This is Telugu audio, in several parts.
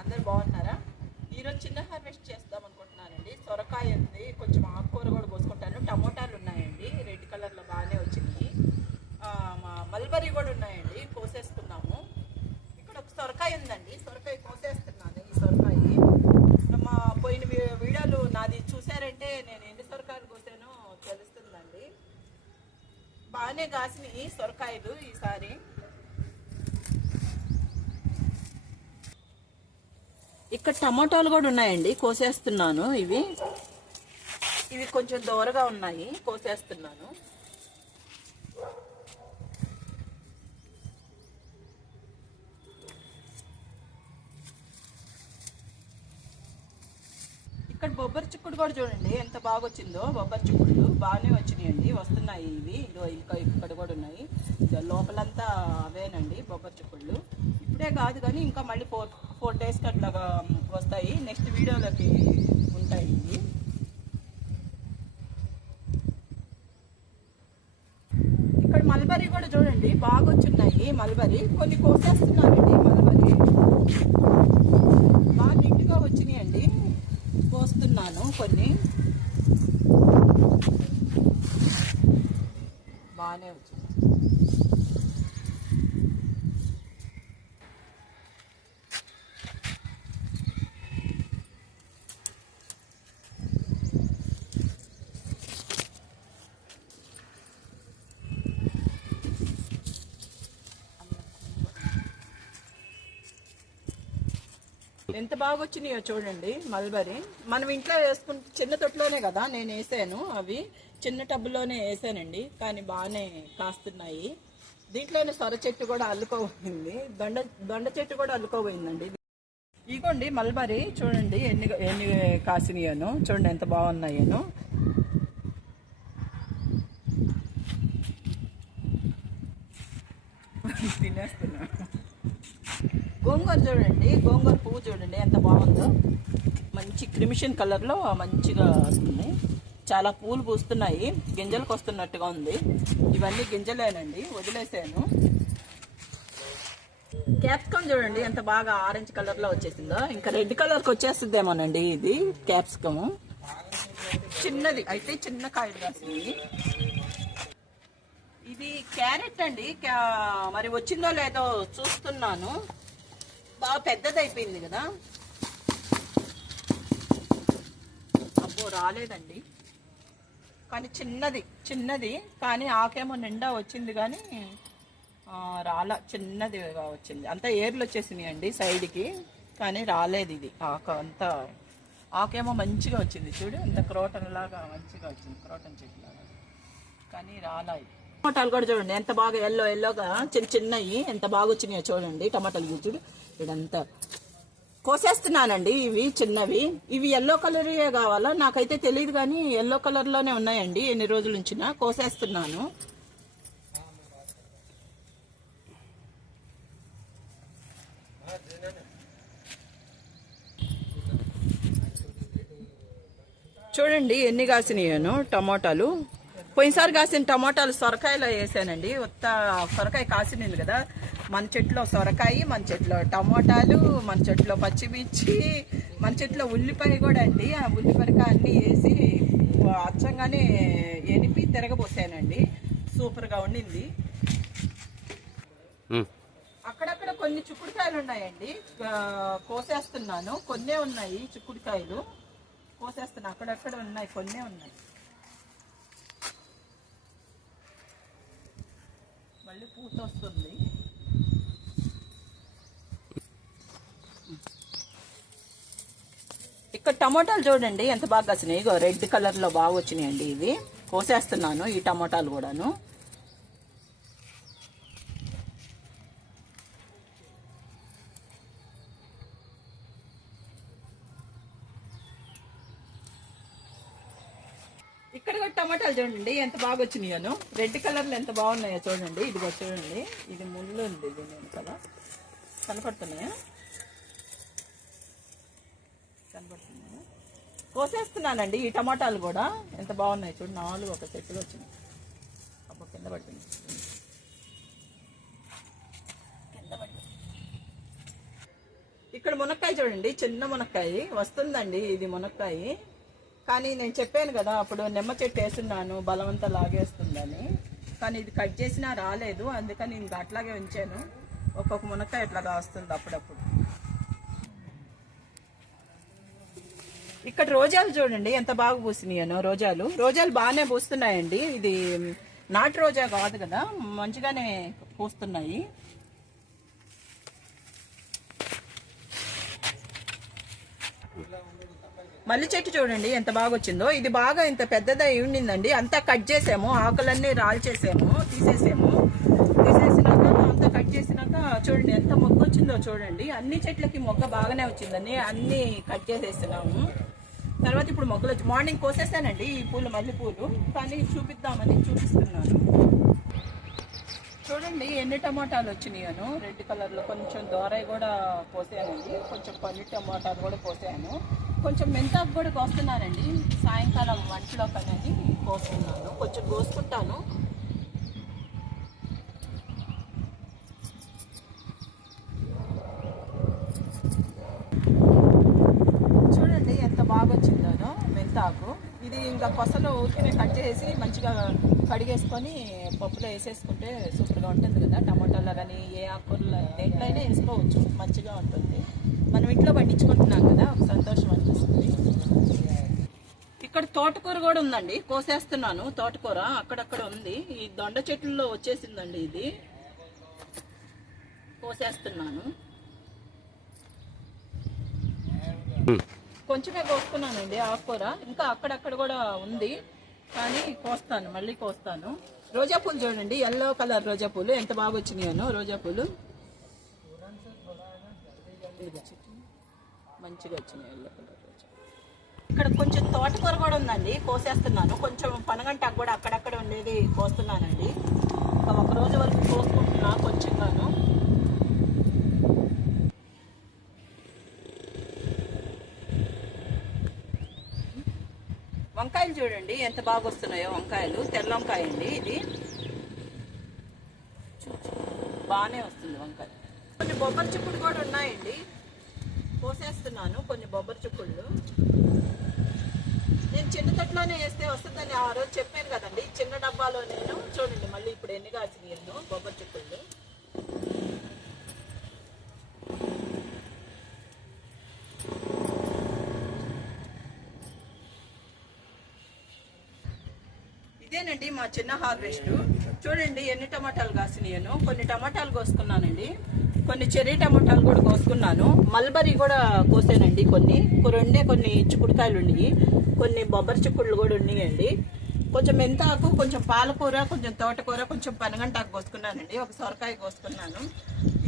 అందరు బాగున్నారా? ఈరోజు చిన్న హార్వెస్ట్ చేద్దాం అనుకుంటున్నానండి. సొరకాయ ఉంది, కొంచెం ఆకుకూర కూడా కోసుకుంటాను. టమోటాలు ఉన్నాయండి, రెడ్ కలర్లో బాగానే వచ్చినాయి. మల్బరీ కూడా ఉన్నాయండి, కోసేసుకున్నాము. ఇక్కడ ఒక సొరకాయ ఉందండి, సొరకాయ కోసేస్తున్నాను. ఈ సొరకాయ మా పోయిన వీడియోలు నాది చూసారంటే నేను ఎన్ని సొరకాయలు కోసానో తెలుస్తుందండి. బాగానే కాసినాయి సొరకాయలు ఈసారి. ఇక్కడ టమాటాలు కూడా ఉన్నాయండి, కోసేస్తున్నాను. ఇవి కొంచెం దూరగా ఉన్నాయి, కోసేస్తున్నాను. ఇక్కడ బొబ్బరి చిక్కుడు కూడా చూడండి ఎంత బాగా వచ్చిందో. బొబ్బరి చిక్కుళ్ళు బాగానే వచ్చినాయండి, వస్తున్నాయి. ఇవి ఇంకా ఇక్కడ కూడా ఉన్నాయి. లోపలంతా అవేనండి బొబ్బరి చిక్కుళ్ళు. ఇప్పుడే కాదు కానీ ఇంకా మళ్ళీ ఫోర్ డేస్కి అట్లాగా వస్తాయి. నెక్స్ట్ వీడియోలోకి ఉంటాయి ఇవి. ఇక్కడ మల్బరీ కూడా చూడండి బాగా వచ్చున్నాయి. మల్బరీ కొన్ని కోసేస్తున్నానండి. మల్బరీ బాగా నిండుగా వచ్చినాయండి, కోస్తున్నాను. కొన్ని బాగానే వచ్చింది. ఎంత బాగా వచ్చినాయో చూడండి మల్బరీ. మనం ఇంట్లో వేసుకుంటే చిన్న తొట్టులోనే కదా నేను వేసాను, అవి చిన్న టబ్బులోనే వేసానండి. కానీ బాగానే కాస్తున్నాయి. దీంట్లోనే సొర చెట్టు కూడా అల్లుకోబోయింది, దొండ చెట్టు కూడా అల్లుకోబోయిందండి. ఇగోండి మల్బరీ చూడండి ఎన్ని కాసినాయను చూడండి, ఎంత బాగున్నాయను. తినేస్తున్నా. గోంగూర చూడండి, గోంగూర పువ్వు చూడండి ఎంత బాగుందో. మంచి క్రిమిషన్ కలర్లో మంచిగా వస్తుంది. చాలా పూలు పూస్తున్నాయి, గింజలకు వస్తున్నట్టుగా ఉంది. ఇవన్నీ గింజలేనండి, వదిలేసాను. క్యాప్సికమ్ చూడండి ఎంత బాగా ఆరెంజ్ కలర్లో వచ్చేసిందో. ఇంకా రెడ్ కలర్కి వచ్చేస్తుందేమోనండి ఇది క్యాప్సికము. చిన్నది అయితే చిన్న కాయలు కాసింది. ఇది క్యారెట్ అండి, మరి వచ్చిందో లేదో చూస్తున్నాను. బాగా పెద్దది అయిపోయింది కదా. అబ్బో రాలేదండి, కానీ చిన్నది కానీ ఆకేమో నిండా వచ్చింది కానీ రాలా, చిన్నదిగా వచ్చింది. అంతా ఏర్లు వచ్చేసినాయి అండి సైడ్కి, కానీ రాలేదు ఇది ఆకు. అంతా ఆకేమో మంచిగా వచ్చింది చూడు, ఇంత క్రోటన్ లాగా మంచిగా వచ్చింది, క్రోటన్ చెట్టు లాగా, కానీ రాలా. టమాటాలు కూడా చూడండి ఎంత బాగా ఎల్లోగా చిన్నవి ఎంత బాగా వచ్చినాయో చూడండి. టమాటాలు చూడు ఇదంతా కోసేస్తున్నానండి. ఇవి చిన్నవి, ఇవి ఎల్లో కలర్ కావాలా నాకైతే తెలియదు కానీ ఎల్లో కలర్లోనే ఉన్నాయండి. ఎన్ని రోజుల నుంచి కోసేస్తున్నాను. చూడండి ఎన్ని కాసినాయను టమోటాలు. పోయినసారి కాసిన టమోటాలు సొరకాయలో వేసానండి. ఉత్త సొరకాయ కాసినది కదా. మన చెట్లో సొరకాయ, మన చెట్లో టమోటాలు, మన చెట్లో పచ్చిమిర్చి, మన చెట్లో ఉల్లిపాయ కూడా అండి. ఆ ఉల్లిపాయ అన్నీ వేసి అచ్చంగానే ఎనిపి తిరగబోసానండి. సూపర్గా ఉండింది. అక్కడక్కడ కొన్ని చిక్కుడుకాయలు ఉన్నాయండి, కోసేస్తున్నాను. కొన్నే ఉన్నాయి చిక్కుడుకాయలు, కోసేస్తున్నా. అక్కడక్కడ ఉన్నాయి, కొన్నే ఉన్నాయి. మళ్ళీ పూత వస్తుంది. ఇక్కడ టమోటాలు చూడండి ఎంత బాగా కాసినాయి. ఇగో రెడ్ కలర్లో బాగా వచ్చినాయండి. ఇవి కోసేస్తున్నాను, ఈ టమోటాలు కూడాను. ఇక్కడ కూడా టమాటాలు చూడండి ఎంత బాగా వచ్చినాయను. రెడ్ కలర్లో ఎంత బాగున్నాయో చూడండి. ఇదిగో చూడండి, ఇది ముళ్ళు ఉంది, ఇది నేను కదా కనపడుతున్నాయా, కనపడుతున్నాయా. కోసేస్తున్నానండి ఈ టమాటాలు కూడా ఎంత బాగున్నాయి చూడండి. 4 ఒక చెట్టులో వచ్చినాయి. అబ్బా కింద పడుతుంది. ఇక్కడ మునక్కాయ చూడండి, చిన్న మునక్కాయ వస్తుందండి. ఇది మునక్కాయ, కానీ నేను చెప్పాను కదా అప్పుడు నిమ్మ చెట్టు వేస్తున్నాను బలవంతా లాగేస్తుందని, కానీ ఇది కట్ చేసినా రాలేదు. అందుకని ఇంకా అట్లాగే ఉంచాను. ఒక్కొక్క మునక్కాయ ఇట్లాగా వస్తుంది అప్పుడప్పుడు. ఇక్కడ రోజాలు చూడండి ఎంత బాగా పూసినాయనో. రోజాలు బాగానే పూస్తున్నాయండి. ఇది నాటు రోజా కాదు కదా, మంచిగానే పూస్తున్నాయి. మల్లి చెట్టు చూడండి ఎంత బాగా వచ్చిందో. ఇది బాగా ఇంత పెద్దదై ఉండిందండి. అంతా కట్ చేసాము, ఆకులన్నీ రాల్చేసాము, తీసేసాము. తీసేసినాక అంతా కట్ చేసినాక చూడండి ఎంత మొగ్గ వచ్చిందో చూడండి. అన్ని చెట్లకి మొగ్గ బాగానే వచ్చిందండి. అన్ని కట్ చేసేస్తున్నాము. తర్వాత ఇప్పుడు మొగ్గలు వచ్చి మార్నింగ్ కోసేసానండి ఈ పూలు, మల్లె పూలు, కానీ చూపిద్దామని చూపిస్తున్నాను. చూడండి ఎన్ని టమాటాలు వచ్చినాయను రెడ్ కలర్లో. కొంచెం దోరై కూడా పోసానండి, కొంచెం పల్లి టమాటాలు కూడా పోసాను. కొంచెం మెంతాకు కూడా కోస్తున్నానండి, సాయంకాలం వంటలో కానీ కోస్తున్నాను. కొంచెం కోసుకుంటాను. చూడండి ఎంత బాగా వచ్చిందో మెంతాకు. ఇది ఇంకా కొసలు ఊరికే కట్ చేసి మంచిగా కడిగేసుకొని పప్పులో వేసేసుకుంటే సూపర్గా ఉంటుంది కదా. టమాటాలో కానీ ఏ ఆకుకూరలో దేంట్లైనా వేసుకోవచ్చు, మంచిగా ఉంటుంది. మనం ఇంట్లో పండించుకుంటున్నాం కదా, ఒక సంతోషం అనిపిస్తుంది. ఇక్కడ తోటకూర కూడా ఉందండి, కోసేస్తున్నాను. తోటకూర అక్కడక్కడ ఉంది, ఈ దొండ చెట్లలో వచ్చేసిందండి. ఇది కోసేస్తున్నాను. కొంచెమే కోసుకున్నానండి ఆకుకూర, ఇంకా అక్కడక్కడ కూడా ఉంది, కానీ కోస్తాను, మళ్ళీ కోస్తాను. రోజా పూలు చూడండి, ఎల్లో కలర్ రోజా పూలు ఎంత బాగా వచ్చినాయను. రోజా పూలు మంచిగా వచ్చినాయి, ఎల్లో కలర్ రోజా. ఇక్కడ కొంచెం తోటకూర కూడా ఉందండి, కోసేస్తున్నాను. కొంచెం పనగంటాకు కూడా అక్కడక్కడ ఉండేది కోస్తున్నానండి. ఇంకా ఒక రోజు వరకు కోసుకుంటున్నా కొంచెంగాను. వంకాయలు చూడండి ఎంత బాగా వస్తున్నాయో. వంకాయలు తెల్ల వంకాయ అండి, ఇది బాగానే వస్తుంది వంకాయ. కొన్ని బొబ్బరి చిక్కుడు కూడా ఉన్నాయండి, కోసేస్తున్నాను కొన్ని బొబ్బరి చిక్కుళ్ళు. నేను చిన్న తట్టులోనే వేస్తే వస్తుందని ఆ రోజు చెప్పాను కదండి, చిన్న డబ్బాలో. నేను చూడండి మళ్ళీ ఇప్పుడు ఎన్ని కాసినాయో బొబ్బరి చిక్కుళ్ళు. ఇదేనండి మా చిన్న హార్వెస్ట్. చూడండి ఎన్ని టమాటాలు కాసినాయను. కొన్ని టమాటాలు కోసుకున్నానండి, కొన్ని చెర్రీ టమాటాలు కూడా కోసుకున్నాను. మల్బరీ కూడా కోసానండి, కొన్ని చిక్కుడుకాయలు ఉన్నాయి, కొన్ని బొబ్బరి చిక్కుళ్ళు కూడా ఉన్నాయండి. కొంచెం మెంతాకు, కొంచెం పాలకూర, కొంచెం తోటకూర, కొంచెం పనగంటాకు కోసుకున్నానండి. ఒక సొరకాయ కోసుకున్నాను.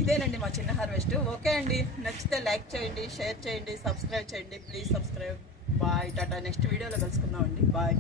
ఇదేనండి మా చిన్న హార్వెస్ట్. ఓకే అండి, నచ్చితే లైక్ చేయండి, షేర్ చేయండి, సబ్స్క్రైబ్ చేయండి. Please subscribe. Bye, tata. Next వీడియోలో కలుసుకుందామండి. బాయ్.